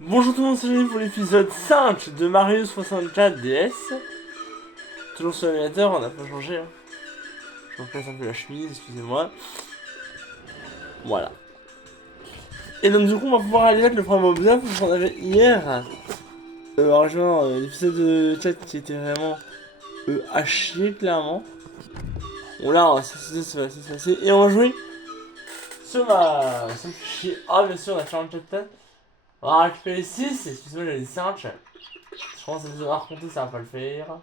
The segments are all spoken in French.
Bonjour tout le monde, c'est Johnny pour l'épisode 5 de Mario 64 DS. Toujours sur l'animateur, on n'a pas changé. Je replace un peu la chemise, excusez-moi. Voilà. Et donc du coup, on va pouvoir aller mettre le programme Observe qu'on avait hier. En rejoignant l'épisode de chat qui était vraiment à chier, clairement. Bon là, ça va se passer. Et on va jouer sur ma... Ça me fait chier. Ah bien sûr, on a fait un chat. On va récupérer 6, excusez-moi, j'avais dit 5. Je pense que ça va raconter, ça va pas le faire.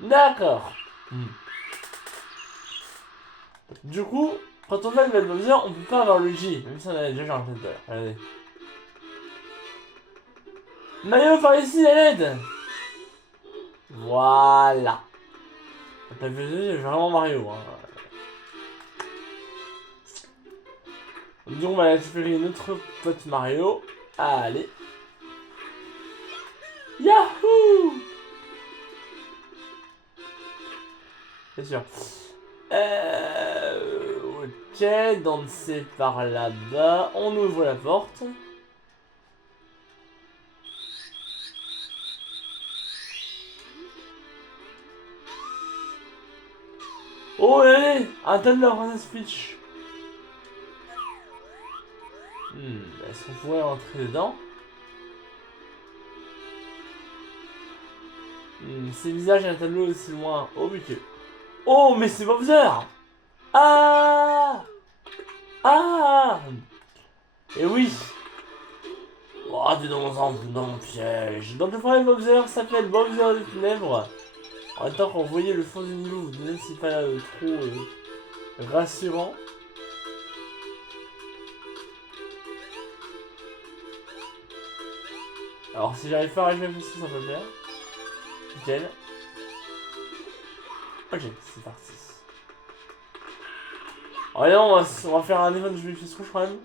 D'accord. Du coup, quand on fait le Bowser, on peut pas avoir le J, même si on avait déjà changé tout à l'heure. Regardez. Mario par ici, à l'aide. Voilà. Donc la j'ai vraiment Mario. Hein. Donc on va récupérer notre pote Mario. Allez. Yahoo! C'est sûr. Ok, donc c'est par là-bas. On ouvre la porte. Oh, allez! Un tonne de la princesse Peach. Est-ce qu'on pourrait rentrer dedans? Ces visages et un tableau aussi loin. Oh, putain. Oh, mais c'est Bowser! Ah! Ah! Et oui! Oh, t'es dans mon piège. Donc le premier Bowser s'appelle Bowser des Ténèbres. En même temps, quand vous voyez le fond du niveau, vous demandez si c'est pas trop rassurant. Alors, si j'arrive pas à arriver à faire ça peut le faire. Nickel. Ok, c'est parti. Alors là, on va faire un event de jeu de je crois même.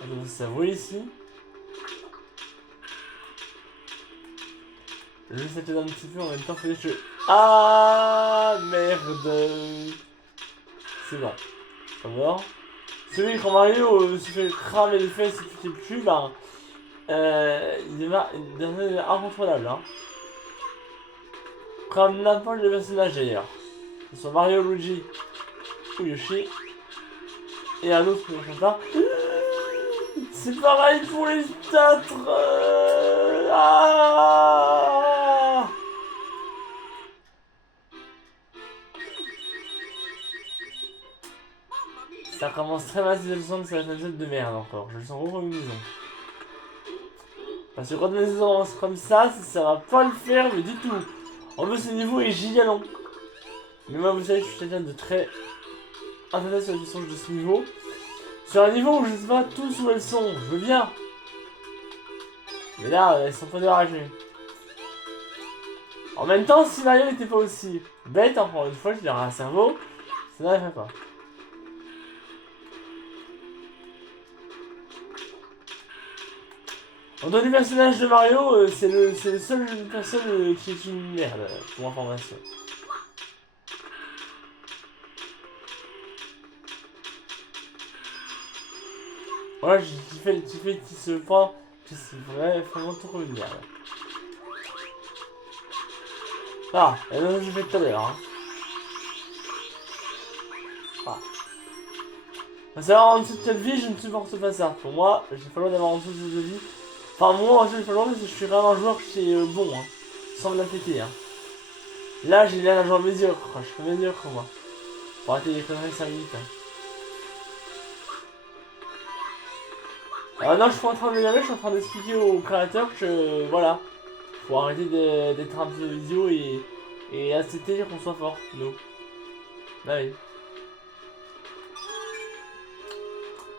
Donc, ça brûle ici. Je vais s'éteindre un petit peu en même temps, faut que je... Ah merde. C'est bon. Ça va. C'est vrai quand Mario se fait cramer les fesses et piquer le cul, ben... il devient incontrôlable, hein. Comme n'importe le personnage d'ailleurs. Que ce soit Mario, Luigi ou Yoshi. Et un autre que je sais pas. C'est pareil pour les 4. Ah ça commence très mal cette leçon de cette épisode de merde encore. Je le sens gros comme une maison. Parce que quand on est comme ça va pas le faire, mais du tout. En plus, ce niveau est giga long. Mais moi, vous savez, je suis quelqu'un de très intéressé sur les songes de ce niveau. Sur un niveau où je sais pas tous où elles sont, je veux bien. Mais là, elles sont pas dérangées. En même temps, si Mario n'était pas aussi bête, encore une fois, qu'il aurait un cerveau, ça n'arriverait pas. En dehors du personnage de Mario, c'est le seul personne qui est une merde, pour information. Voilà, qui fait qui se prend, qui se vraiment tout comme une merde. Ah, et là, j'ai fait tout à l'heure, hein. Ah. Parce alors, en dessous de cette vie, je ne supporte pas ça. Pour moi, j'ai pas le droit d'avoir en dessous de cette vie. Enfin, moi, en fait, j'ai pas le droit parce que je suis vraiment un joueur qui est bon, hein. Sans me la péter, hein. Là, j'ai l'air d'un joueur médiocre, je suis médiocre, moi. Pour arrêter les conneries 5 minutes, hein. Non, je suis pas en train de m'énerver, je suis en train d'expliquer aux créateurs que, voilà, faut arrêter d'être un peu idiot et accepter qu'on soit fort, nous. Bah oui.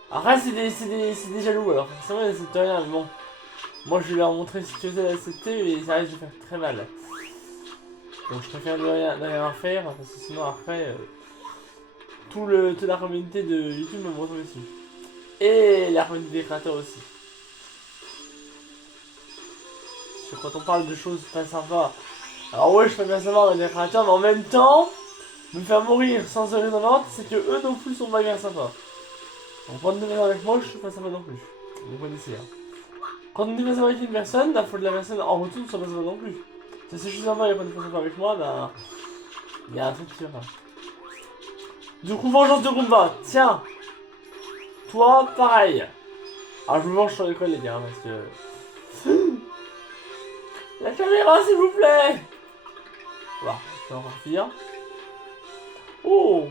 Après, c'est des jaloux, alors forcément, ils acceptent rien, mais bon. Moi, je vais leur montrer ce que c'est d'accepter, mais ça risque de faire très mal. Donc, je préfère ne rien faire, parce que sinon, après, toute la communauté de YouTube me retrouve dessus. Et la communauté des créateurs aussi. Parce que quand on parle de choses pas sympas, alors ouais, je peux bien savoir les créateurs, mais en même temps, me faire mourir sans raison valante, c'est que eux non plus sont pas sympas. Donc prendre des personnes avec moi, je suis pas sympa non plus. Donc on essaie. Hein. Quand on est pas sympa avec une personne, il faut que la personne en retour soit pas sympa non plus. Si je suis sympa et qu'on est pas sympa avec moi, bah. Il y a un truc qui va pas. Du coup, vengeance de combat. Tiens. Toi, pareil. Alors je me venge sur l'école les gars, hein, parce que... La caméra s'il vous plaît. Voilà, je vais encore finir. Oh.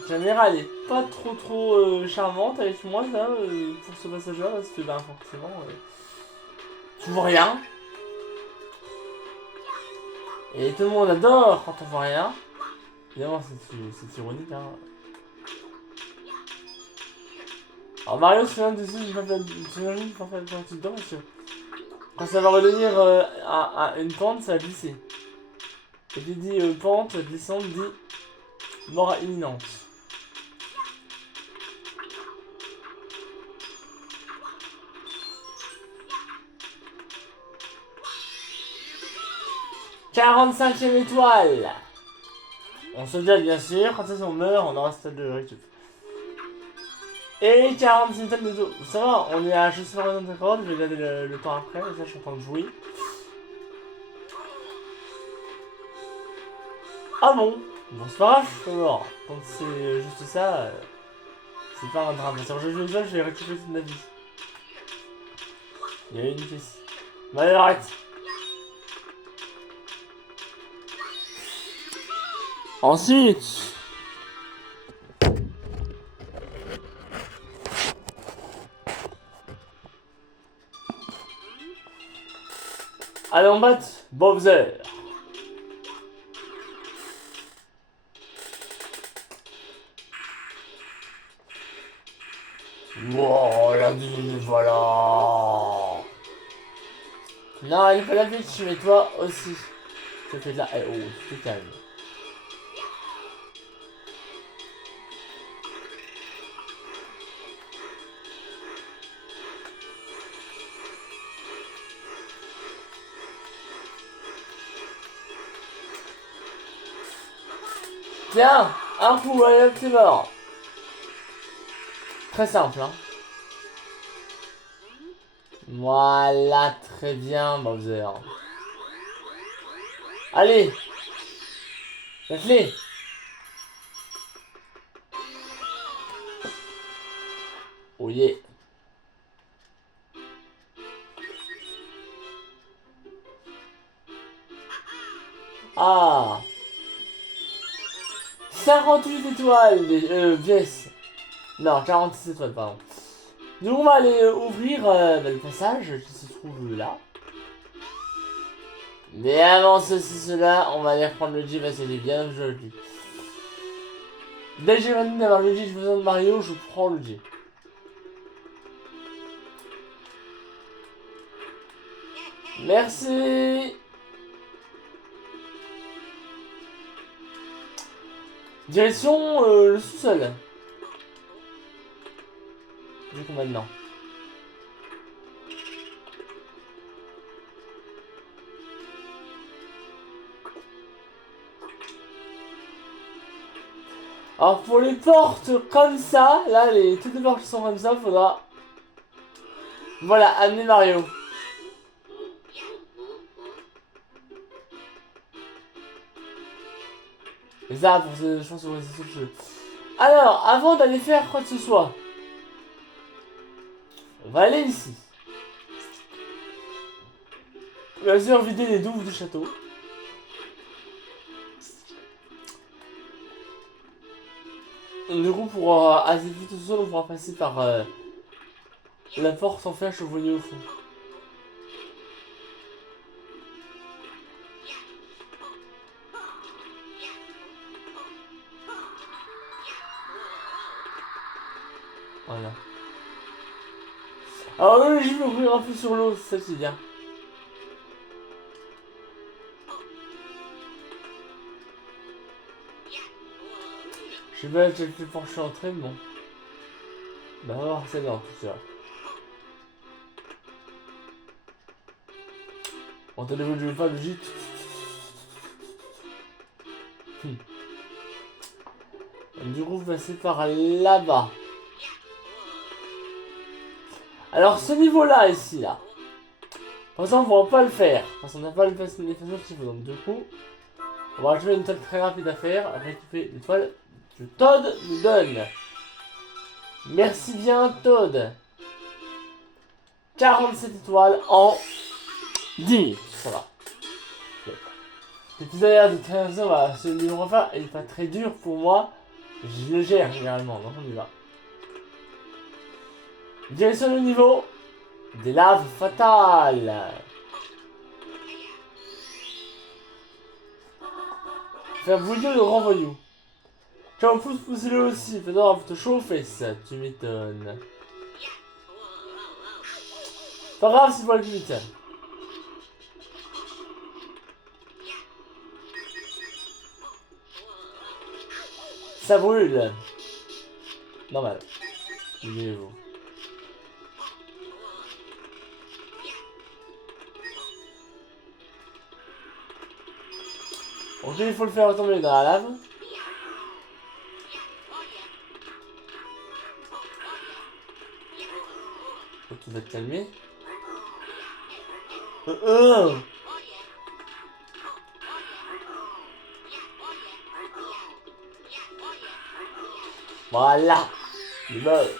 La caméra elle est pas trop charmante avec moi là, pour ce passage là, parce que bah forcément... tu vois rien. Et tout le monde adore quand on voit rien. Évidemment c'est ironique hein. Alors Mario se souvient de ça, j'ai pas fait un petit dedans parce que quand ça va redevenir une pente, ça va glisser. Et qui dit pente, descente dit mort imminente. « 45e étoile. On se dit bien sûr, quand on meurt, on aura stade de récup. Et 46 étoiles de dos. Ça va, on est à je sais pas combien de cordes, je vais regarder le temps après, et ça je suis en train de jouer. Ah bon. Bon c'est pas grave, je suis mort. Quand c'est juste ça, c'est pas un drame. Si je joue déjà, je vais récupérer toute ma vie. Il y a une pièce. Bah allez, arrête. Ensuite. Allez, on bat Bowser. Wow, la vie, voilà. Non, elle est pas la bitch, mais toi aussi. Tu fais de la... Eh, oh, tu te calmes. Tiens, un coup, allez hop, c'est mort. Très simple, hein. Voilà, très bien, Bowser. Allez, lâche-les. Oh yeah. Ah. 58 étoiles, pièces. Non, 46 étoiles, pardon. Donc on va aller ouvrir le passage qui se trouve là. Mais avant cela, on va aller reprendre le G parce qu'il est bien joli. Dès que j'ai fini d'avoir le G, j'ai besoin de Mario, je prends le G. Merci. Direction le sous-sol. Du coup maintenant. Alors pour les portes comme ça, là toutes les portes qui sont comme ça, faudra... Voilà, amener Mario. Et ça, pour je pense que c'est tout le jeu. Alors, avant d'aller faire quoi que ce soit, on va aller ici. Bien sûr, vider les douves du château. Du coup, pour accéder tout seul, on pourra passer par la porte en fer que vous voyez au fond. Voilà. Alors là, je vais ouvrir un peu sur l'eau, ça c'est bien. Je sais pas quelle plus fort je suis entré, mais bon. Bah, on va voir celle-là en tout cas. On t'a développé pas le gîte. Du coup, vous passez par là-bas. Alors, ce niveau-là, ici, là. Par exemple, on va pas le faire. Parce qu'on n'a pas les façons qu'il faut. Donc, du coup, on va rajouter une étoile très rapide à faire. Récupérer l'étoile que Toad nous donne. Merci bien, Toad. 47 étoiles en 10 minutes. Ça va. L'épisode a l'air de très bien. Voilà, ce niveau refaire est pas très dur pour moi. Je le gère généralement. Donc, on y va. Direction le niveau des laves fatales. Faire bouillir le grand voyou. Ciao, pousse-le aussi. Fais-toi te chauffer ça. Tu m'étonnes. Pas grave, c'est pas le plus vite. Ça brûle. Normal. Oubliez-vous. Ok, il faut le faire tomber dans la lave. Faut qu'il va te calmer. Voilà. Il meurt.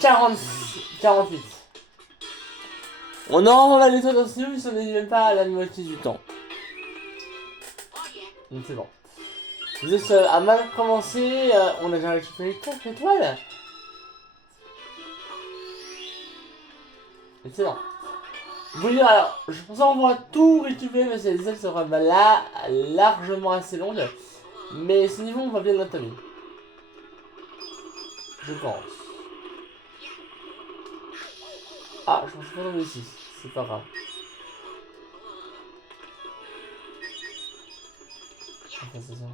48. On en va l'étoile dans ce niveau, ils on n'est même pas à la moitié du temps. Donc c'est bon. Vous êtes à mal commencer, on a déjà récupéré 4 étoiles. Excellent. Vous dire alors, je pense qu'on va tout récupérer parce que les ailes seront là largement assez longues. Mais ce niveau on va bien l'entamer. Je pense. Ah, je pense pas tomber ici. C'est pas grave. Enfin, c'est ça.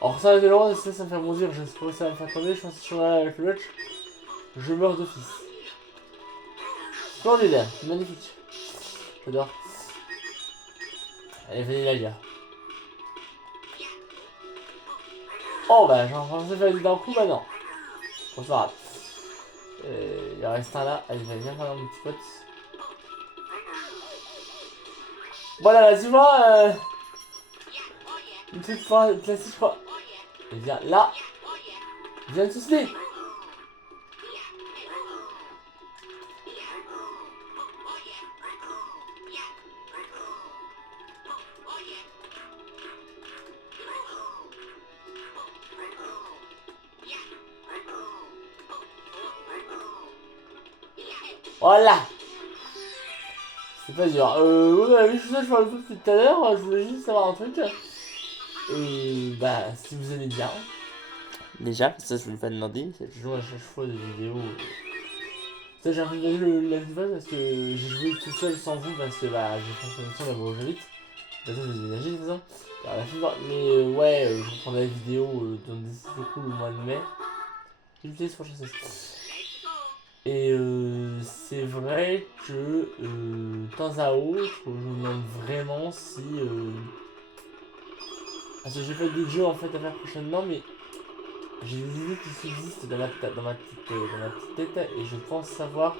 Alors ça, de loin, ça me fait bondir. Je sais pas si ça va me faire tomber. Je pense que si je suis là avec le match, je meurs d'office. Splendide, magnifique. J'adore. Allez, venez la lire. Oh bah j'en pensais faire d'un coup, bah non. Bon, c'est pas grave. Il en reste un là. Allez, viens voir mon petit pote. Voilà, vas-y, moi. Une petite fois classique, je crois. Et viens là. Viens de souffler. Voilà. C'est pas dur. Ouais, je sais, je parle un peu depuis tout à l'heure. Je voulais juste savoir un truc. Bah, si vous aimez bien. Déjà, ça je voulais pas demander. C'est toujours à chaque fois des vidéos. Ça, j'ai envie de regarder la vidéo parce que j'ai joué tout seul sans vous parce que bah, j'ai fait une connexion d'avoir joué vite. De toute façon, j'ai déménagé de toute façon. Mais ouais, je reprendrai la vidéo dans des c'était cool le mois de mai. J'ai vu sur chasse. Et c'est vrai que de temps à autre, je me demande vraiment si. Parce que j'ai pas d'autres jeux en fait à faire prochainement, mais j'ai des idées qui subsistent dans ma petite tête et je pense savoir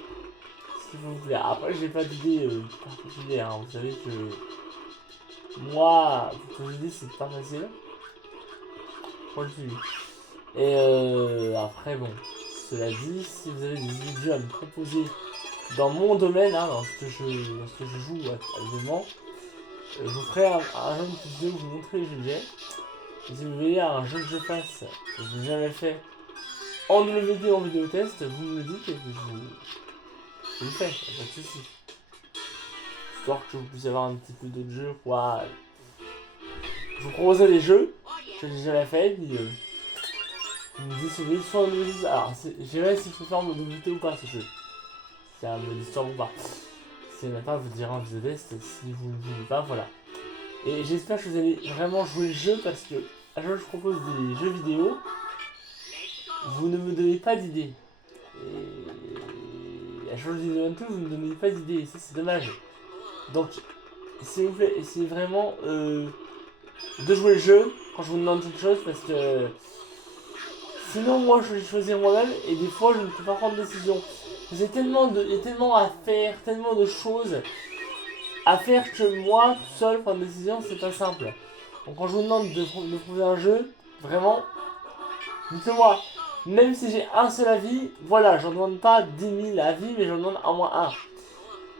ce qu'il faut vous plaire. Après, j'ai pas d'idée particulière, hein. Vous savez que moi, pour que l'idée c'est pas facile. Pour le suivi. Et après, bon, cela dit, si vous avez des idées de jeux à me proposer dans mon domaine, hein, dans ce que je joue actuellement, je vous ferai un jeu de vidéo où vous montrer les jeux que j'ai. Et si vous voulez un jeu que je fasse, que je n'ai jamais fait, en WD en vidéo test, vous me le dites et puis je le fais, pas de soucis. Histoire que vous puissiez avoir un petit peu d'autres jeux, quoi. Je vous proposerai des jeux que j'ai jamais fait, puis vous me dites si vous voulez soit en WD. Alors, je dirais si je peux faire en WD ou pas ce jeu. C'est un mode histoire ou pas. Si il n'y en a pas, vous direz en vidéo test, si vous ne voulez pas, voilà. Et j'espère que vous allez vraiment jouer le jeu parce que à chaque fois que je propose des jeux vidéo, vous ne me donnez pas d'idées. Et à chaque fois que je dis un tout, vous ne me donnez pas d'idées. Et ça, c'est dommage. Donc, s'il vous plaît, essayez vraiment de jouer le jeu quand je vous demande quelque chose parce que sinon, moi, je vais choisir moi-même et des fois, je ne peux pas prendre de décision. Il y a tellement à faire, tellement de choses à faire que moi, tout seul, prendre une décision, c'est pas simple. Donc quand je vous demande de trouver un jeu, vraiment, dites-moi, même si j'ai un seul avis, voilà, j'en demande pas 10 000 avis, mais j'en demande au moins un.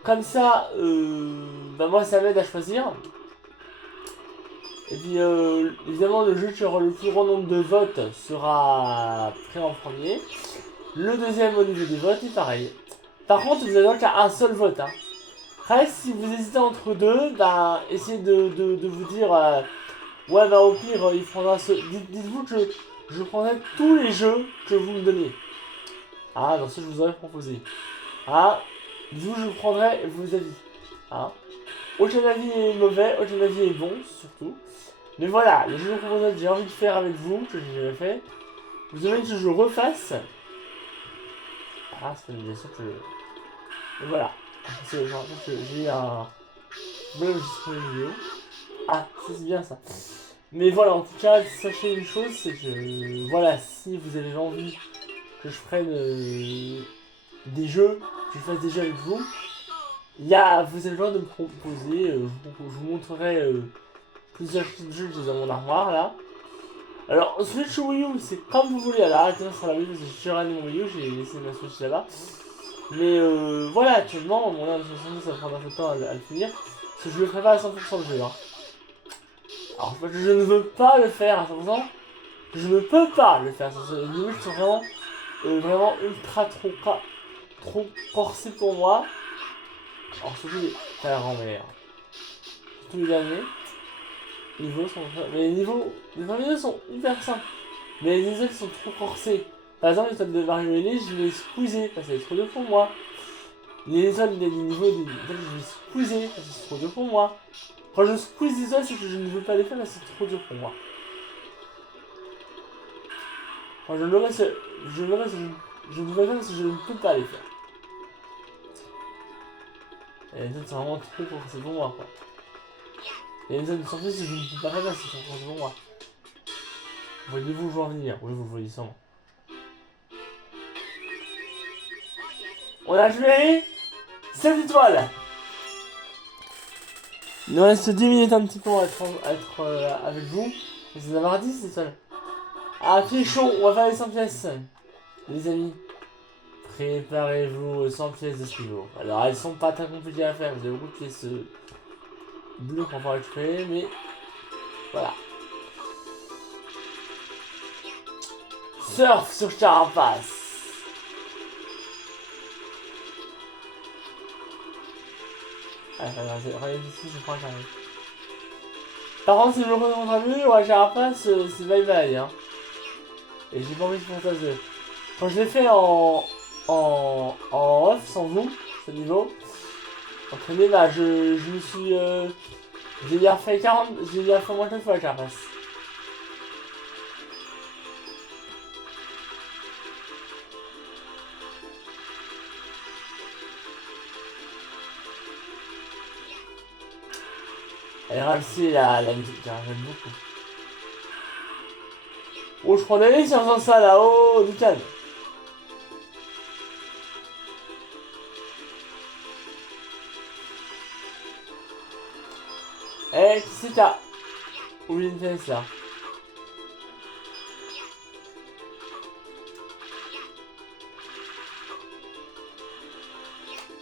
Comme ça, bah moi, ça m'aide à choisir. Et puis, évidemment, le jeu qui aura le plus grand nombre de votes sera pris en premier. Le deuxième au niveau des votes est pareil. Par contre, vous avez donc un seul vote. Hein. Après, si vous hésitez entre deux, bah, essayez de vous dire ouais, bah au pire, il prendra ce. Dites-vous que je prendrai tous les jeux que vous me donnez. Ah, dans ce que je vous aurais proposé. Ah, dites-vous que je prendrai vos avis. Ah. Aucun avis est mauvais, aucun avis est bon, surtout. Mais voilà, les jeux que j'ai envie de faire avec vous, que j'ai jamais fait. Vous avez que je refasse. Ah, c'est pas une question que je. Et voilà. J'ai un. Bon, j'ai une vidéo. Ah, ça c'est bien ça. Mais voilà, en tout cas, sachez une chose, c'est que voilà, si vous avez envie que je prenne des jeux, que je fasse des jeux avec vous, vous avez le droit de me proposer, je vous montrerai plusieurs jeux que j'ai dans mon armoire là. Alors, Switch ou Wii U, c'est comme vous voulez, alors arrêtez sur la Wii U, parce que j'ai ramené mon Wii U, j'ai laissé ma Switch là-bas. Mais voilà, actuellement, mon association, ça prendra un peu de temps à le finir, parce que je le ferai pas à 100% le jeu. Hein. Alors, je ne veux pas le faire à 100%. Je ne peux pas le faire. Les niveaux sont vraiment ultra trop corsés pour moi. Alors surtout les grand-mère. Tous les derniers niveaux sont. Mais les premiers sont hyper simples. Mais les niveaux sont trop corsés. Par exemple, les étoiles de Mario Aîné, je vais les squeezer parce que c'est trop dur pour moi. Les étoiles des niveaux je vais les squeezer parce que c'est trop dur pour moi. Quand je squeeze les étoiles, c'est que je ne veux pas les faire parce que c'est trop dur pour moi. Quand je le reste, je ne veux pas faire parce que je ne peux pas les faire. Et les autres, c'est vraiment trop corsé pour moi, quoi. Et les autres, sans plus, je ne peux pas faire parce que c'est trop corsé pour moi. Voyez-vous où je veux en venir? Oui, vous le voyez sûrement. On a joué 7 étoiles. Il nous reste 10 minutes un petit peu à être avec vous. Et c'est d'avoir 10 étoiles. Ah, c'est chaud, on va faire les 100 pièces. Les amis, préparez-vous aux 100 pièces de stylo. Alors, elles sont pas très compliquées à faire. Vous avez beaucoup de pièces bleues qu'on va récupérer, mais voilà. Surf sur Carapace. Regardez ici, je crois que j'arrive. Par contre, si je me retrouve contre un mur ou à Carapace, c'est bye bye. Hein. Et j'ai pas envie de faire ça. Quand je l'ai fait en off, sans vous, ce niveau, entraîné, bah, je me suis. J'ai bien fait 40. J'ai bien fait moins 4 fois la Carapace. Elle est réussie la musique, hein, j'aime beaucoup. Oh, je prends des risques en faisant ça là, oh, du calme. Eh, qui c'est qui a oublié une pièce là?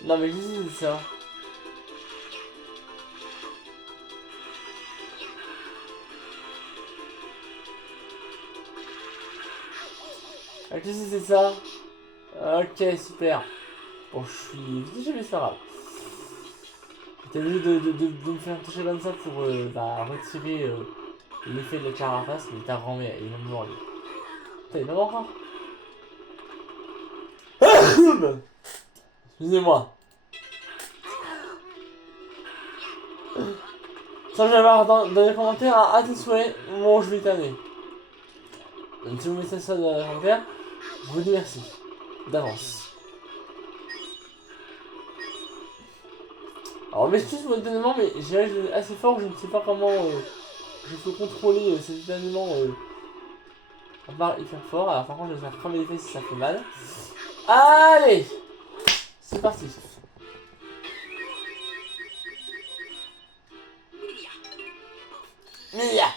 Non, mais qu'est-ce que c'est ça? Ah, qu'est-ce que c'est ça? Ok, super. Bon, je suis vite, mais c'est pas grave. T'es obligé de me faire toucher comme ça pour bah, retirer l'effet de la carapace, mais ta grand-mère, il va me mourir. Putain, il va mort encore. Excusez-moi. Sans jamais avoir dans les commentaires à tes souhaits au moment où je vais terminer. Donc si vous mettez ça dans les commentaires, je vous dis merci. D'avance. Alors m'excuse mon étonnement, mais j'ai réagi assez fort, je ne sais pas comment je peux contrôler cet étonnement à part hyper fort. Alors par contre je vais faire cramer les fesses si ça fait mal. Allez, c'est parti. Mia.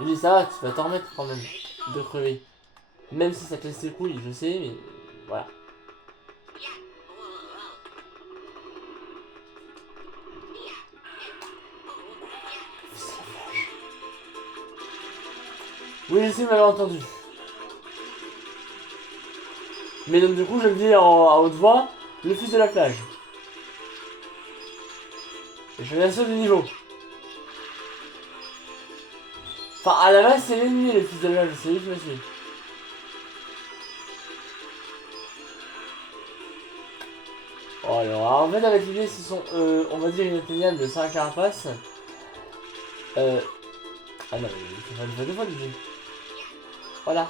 Je dis ça va, tu vas t'en remettre quand même de crever. Même si ça te laisse les couilles, je sais, mais voilà. Oui, je sais, vous m'avez entendu. Mais donc du coup, je le dis à haute voix, le fils de la plage. Et je viens sûr du niveau. Enfin, à la base, c'est l'ennemi, le fils de la plage, c'est lui qui me suit. Oh, alors, en fait, avec l'idée, ce sont, on va dire, inatteignables sans la carapace. Ah non, il faut faire deux fois l'idée. Voilà.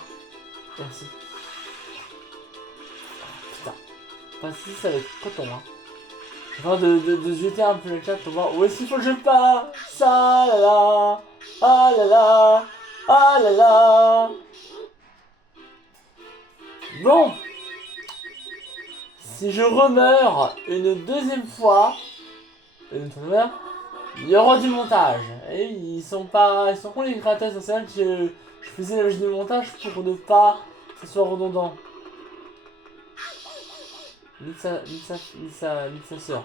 Merci. Putain. Enfin, si, ça va être coton, hein. J'ai envie de jeter un peu le chat pour voir où est-ce qu'il faut que je passe. Ah là là. Ah là là. Ah là là. Bon. Si je remeurs une deuxième fois, il y aura du montage. Et ils sont cons les créateurs, c'est vrai que je faisais la logique du montage pour ne pas que ce soit redondant. Ni sa sœur.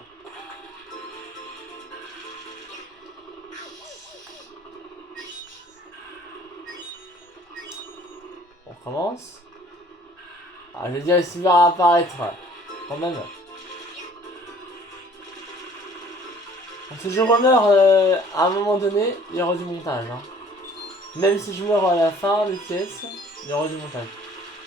On commence. Ah, je vais dire s'il va apparaître. Quand même. Donc, si je remeurs à un moment donné, il y aura du montage. Hein. Même si je meurs à la fin des pièces, il y aura du montage.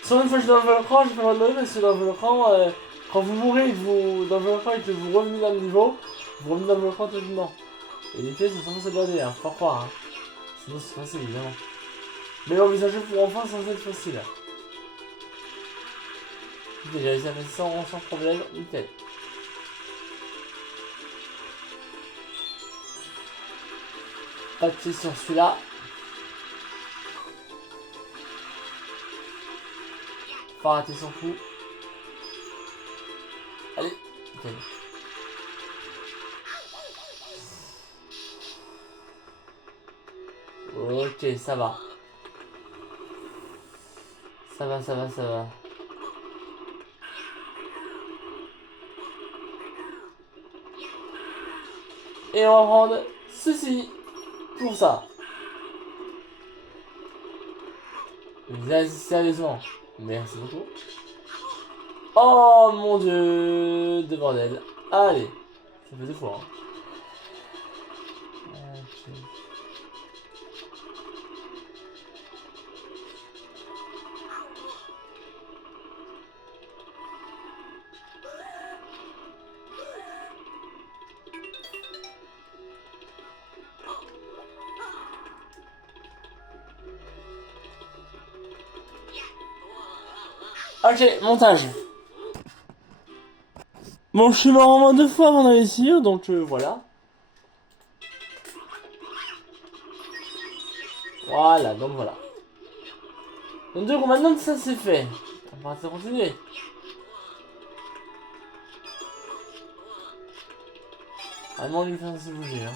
Soit une fois que je suis dans le volcan, je vais pas le demander parce que dans le volcan, quand vous mourrez et que vous, dans le volcan et que vous revenez dans le niveau, vous revenez dans le volcan totalement. Et les pièces sont censées blader, hein, faut pas croire. Hein. Sinon c'est facile évidemment. Mais l'envisager pour enfants c'est censé être facile. J'ai réussi à faire ça sans problème, nickel. Pas de pièces sur celui-là. Pas rater son coup. Allez, nickel. Ok, ça va. Ça va, ça va, ça va. Et on va prendre ceci pour ça. Vas-y, sérieusement. Merci beaucoup. Oh mon dieu, de bordel. Allez, ça fait deux fois. Hein. Ok, montage. Bon, je suis mort au moins deux fois avant d'aller ici, donc voilà. Voilà, donc voilà. Donc du coup, maintenant que ça c'est fait, on va continuer. Vraiment lui faire se bouger, hein.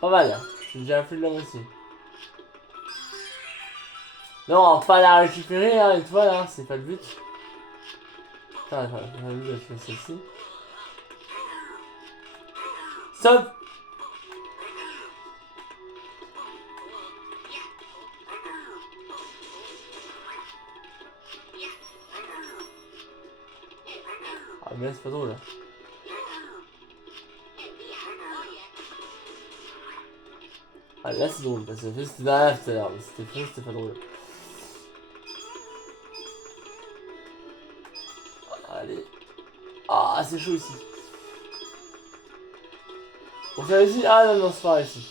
Pas mal, hein. J'ai déjà fait le long aussi. Non, on va pas la récupérer, hein, l'étoile, hein, c'est pas le but. Attends, le but de faire celle-ci. Stop! Ah, mais là, c'est pas drôle, là. Ah, là, c'est drôle, parce que c'était derrière tout à l'heure, mais c'était faux, c'était pas drôle. Waouh, c'est chaud ici. On s'est réussi. Ah non, non, c'est pas réussi.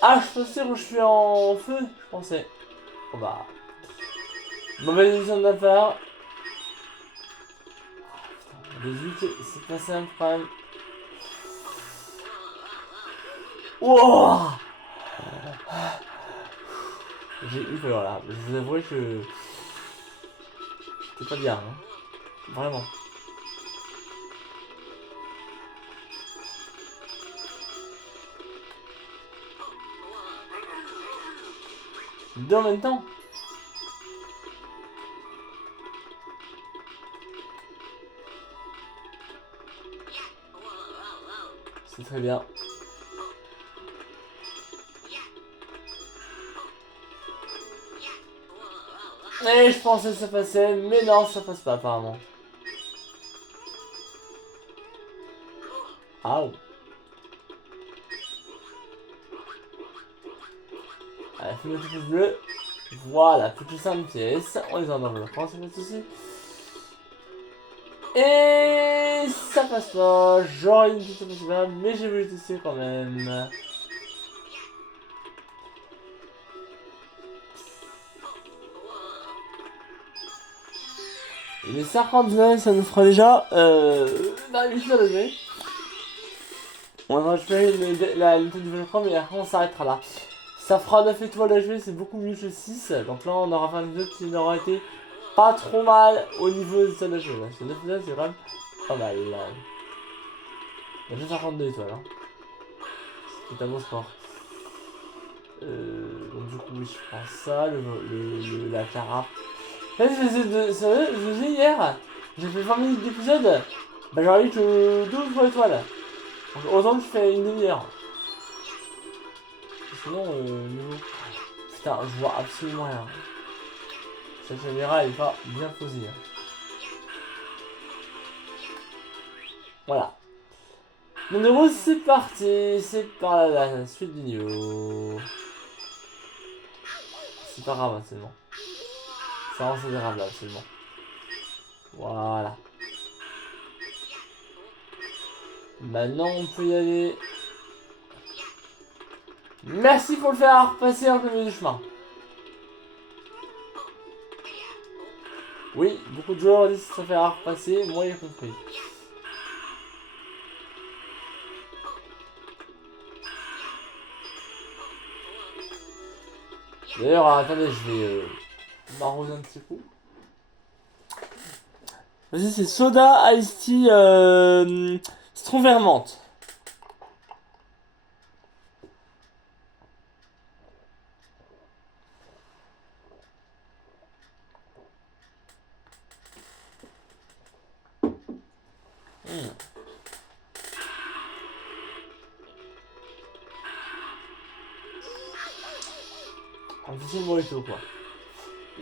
Ah, je pensais que je suis en feu, je pensais. Bon bah. Mauvaise décision de ma part. Les huit, c'est pas simple quand même. Wow. J'ai eu peur là. Je vous avouerai que c'était pas bien. Hein. Vraiment. Deux en même temps. C'est très bien. Et je pensais que ça passait, mais non, ça passe pas apparemment. Ah. Allez, fais le petit pouce bleu. Voilà, plus que 5 pièces. On les a dans le France, c'est pas de soucis. Et ça passe pas. J'aurais une petite possible, mais j'ai voulu tester quand même. Les 59, ça nous fera déjà dans les 8 degrés. On va récupérer la unité du volcan, mais après on s'arrêtera là. Ça fera 9 étoiles à jouer, c'est beaucoup mieux que 6. Donc là on aura fait un épisode qui n'aura été pas trop mal au niveau des étoiles à jouer. Parce que 9 étoiles c'est vraiment pas mal. Il y a déjà 52 étoiles. Hein. C'est un bon score. Donc du coup oui, je prends ça, la carape. Sérieux, je vous ai dit hier, j'ai fait 20 minutes d'épisode. Bah j'aurais eu que 12 étoiles. Donc heureusement que je fais une demi-heure. Sinon, niveau... Putain, je vois absolument rien. Cette caméra, elle est pas bien posée. Hein. Voilà. Mon héros, c'est parti. C'est par la suite du niveau. C'est pas grave, absolument. Ça rend considérable, absolument. Voilà. Maintenant, on peut y aller. Merci pour le faire passer un peu mieux du chemin. Oui, beaucoup de joueurs disent que ça fait rare passer, moi j'ai compris. D'ailleurs, attendez, je vais m'arroser un petit coup. Vas-y, c'est soda, iced tea, citron vermente. Un petit mojito quoi.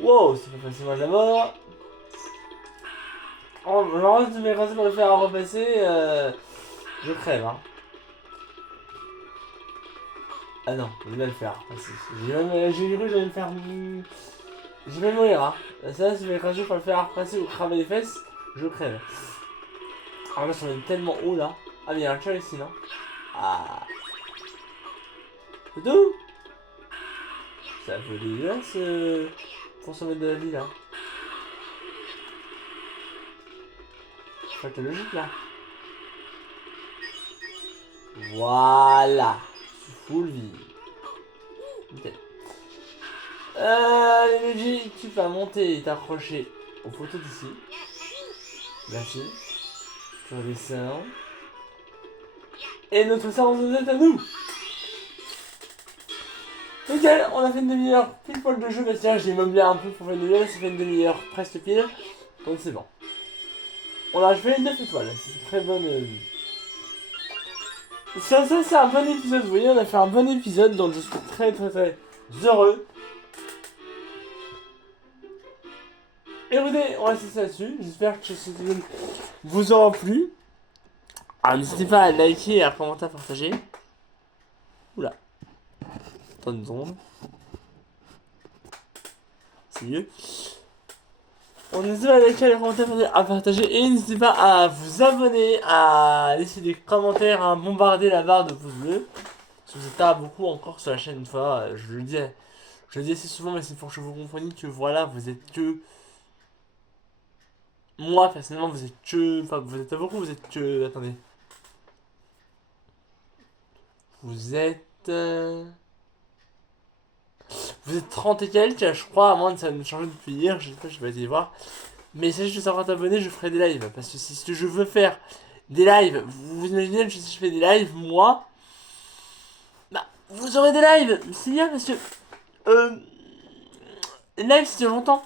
Wow, c'est pas facilement la mort. Oh, genre, tu m'écrases pour le faire repasser, je crève, hein. Ah non, je vais le faire. J'ai cru que j'allais me faire. Je vais mourir, hein. Ça, si je m'écraser pour le faire repasser ou cramer les fesses, je crève. Alors là, ça va être tellement haut là. Ah, mais il y a un chat ici, non? Ah. C'est tout? C'est un peu dégueulasse pour se mettre de la vie là. Faut être logique là. Voilà. Full vie. Ok. Les Luigi, tu vas monter et t'accrocher aux photos d'ici. Merci. Tu redescends. Et notre séance de tête à nous. Ok, on a fait une demi-heure pile poil de jeu, mais tiens, j'ai meublé un peu pour faire une demi-heure, ça fait une demi-heure presque pile, donc c'est bon. On a fait 9 étoiles, c'est une très bonne... Ça c'est un bon épisode, vous voyez, on a fait un bon épisode, donc je suis très heureux. Et écoutez, on va laisser ça là-dessus, j'espère que cet épisode vous aura plu. Alors n'hésitez pas à liker, à commenter, à partager. Oula. Attends une seconde. C'est mieux. On n'hésite pas à liker, les commentaires, à partager et n'hésitez pas à vous abonner, à laisser des commentaires, à bombarder la barre de pouces bleus. Parce que vous êtes pas beaucoup encore sur la chaîne une fois, je le dis assez souvent, mais c'est pour que vous compreniez que voilà, vous êtes que. Moi personnellement, vous êtes que. Enfin, vous êtes pas beaucoup, vous êtes que. Attendez. Vous êtes. Vous êtes 30 et quelques, je crois, à moins que ça ne change depuis hier, je sais pas, je vais essayer de voir. Mais sachez que 50 abonnés, je ferai des lives. Parce que si je veux faire des lives, vous imaginez que si je fais des lives, moi, bah, vous aurez des lives. C'est bien parce que. Euh. Les lives, c'est longtemps.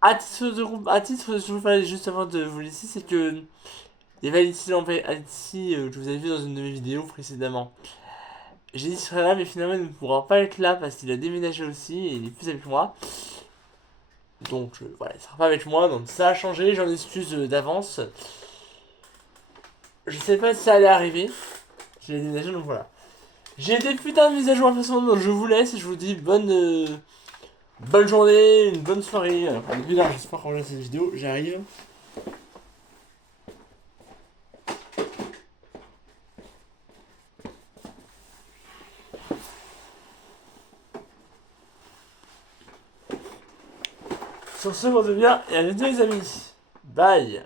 À titre de groupe, à titre, je vous parlais juste avant de vous laisser, c'est que. Il y avait Alexis que vous avez vu dans une de mes vidéos précédemment. J'ai dit qu'il serait là, mais finalement il ne pourra pas être là parce qu'il a déménagé aussi et il est plus avec moi. Donc voilà, il sera pas avec moi, donc ça a changé, j'en excuse d'avance. Je sais pas si ça allait arriver. J'ai déménagé, donc voilà. J'ai des putains de mises à jour impressionnantes, donc je vous laisse et je vous dis bonne journée, une bonne soirée. Enfin, depuis là, j'espère qu'on regarde cette vidéo, j'arrive. Sur ce, on bien et à bientôt les amis. Bye.